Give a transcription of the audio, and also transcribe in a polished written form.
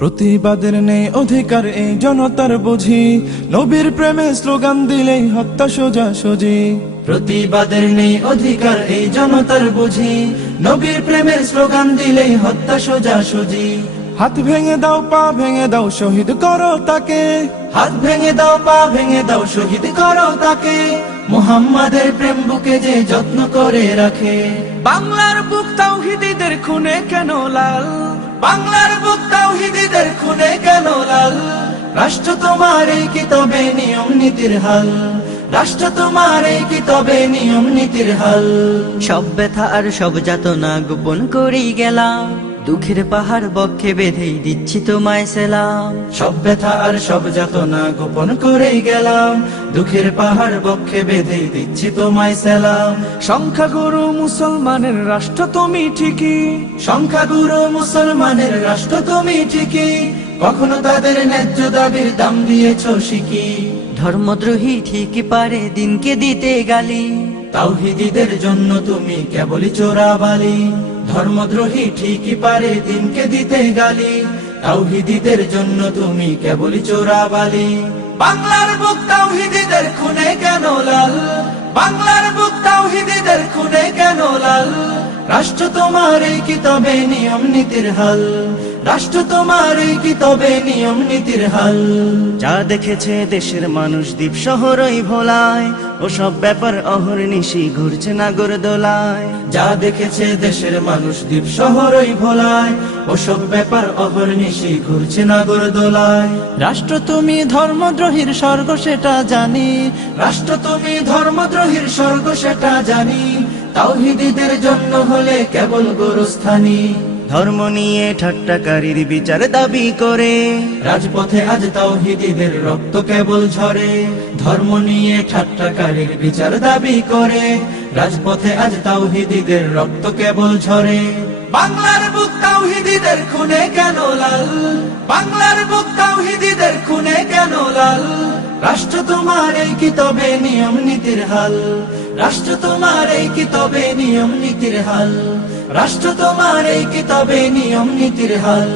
প্রতিবাদের নেই অধিকার এই জনতার বুঝি, নবীর প্রেমে স্লোগান দিলেই হত্যা সোজাসুজি। প্রতিবাদের নেই অধিকার এই জনতার বুঝি, নবীর প্রেমের স্লোগান দিলেই হত্যা সোজাসুজি। হাত ভেঙে দাও, পা ভেঙে দাও, শহীদ করো তাকে। হাত ভেঙে দাও, পা ভেঙে দাও, শহীদ করো তাকে। মুহাম্মাদের প্রেম বুকে যে যত্ন করে রাখে। বাংলার বুক তাওহীদীদের খুনে কেন লাল? বাংলার বুক তাওহীদীদের খুনে কেন লাল? রাষ্ট্র তোমার এই কি তবে নিয়ম নীতির হাল? রাষ্ট্র তোমার এই কি তবে নিয়ম নীতির হাল? সব ব্যথা আর সব যাতনা গোপন করেই গেলাম, দুঃখের পাহাড় বক্ষে বেঁধেই দিচ্ছি তোমায় সেলাম। সব ব্যথা আর সব যাতনা গোপন করেই গেলাম, দুঃখের পাহাড় বক্ষে বেঁধে দিচ্ছি তোমায় সেলাম। সংখ্যাগুরু মুসলমানের রাষ্ট্র তুমি ঠিকই, সংখ্যাগুরু মুসলমানের রাষ্ট্র তুমি ঠিকই, কখনো তাদের ন্যায্য দাবির দাম দিয়েছো শিকি। ধর্মদ্রোহী ঠিকই পারে দিনকে দিতে গালি, তাওহীদীদের জন্য তুমি কেবলই চোরাবালি। ধর্মদ্রোহী ঠিকই পারে দিনকে দিতে গালি, তাওহীদীদের জন্য তুমি কেবলই চোরাবালি। বাংলার বুক তাওহীদীদের খুনে কেন লাল? বাংলার বুক তাওহীদীদের খুনে কেন লাল? রাষ্ট্র তোমার এই কি তবে নিয়ম নীতির হাল? রাষ্ট্র তোমার এই কি তবে নিয়ম নীতির হাল? যা দেখেছে দেশের মানুষ দ্বীপ শহরই ভোলায়, ও সব ব্যাপার অহর্নিশি ঘুরছে নাগর দোলায়। যা দেখেছে দেশের মানুষ দ্বীপ শহরই ভোলায়, ওসব ব্যাপার অহর্নিশি ঘুরছে নাগর দোলায়। রাষ্ট্র তুমি ধর্মদ্রোহীর স্বর্গ সেটা জানি। রাষ্ট্র তুমি ধর্মদ্রোহীর স্বর্গ সেটা জানি, তাওহীদীদের জন্য হলে কেবল গোরস্থানী। ধর্ম নিয়ে ঠাট্টাকারীর বিচার দাবি করে, রাজপথে আজ তাওহীদীদের রক্ত কেবল ঝরে। ধর্ম নিয়ে ঠাট্টাকারীর বিচার দাবি করে, রাজপথে আজ তাওহীদীদের রক্ত কেবল ঝরে। বাংলার বুক তাওহীদীদের খুনে কেন লাল? বাংলার বুক তাওহীদীদের খুনে কেন লাল? রাষ্ট্র তোমার এই কি তবে নিয়ম নীতির হাল? রাষ্ট্র তোমার এই কি তবে নিয়ম নীতির হাল? রাষ্ট্র তোমার এই কি তবে নিয়ম নীতির হাল?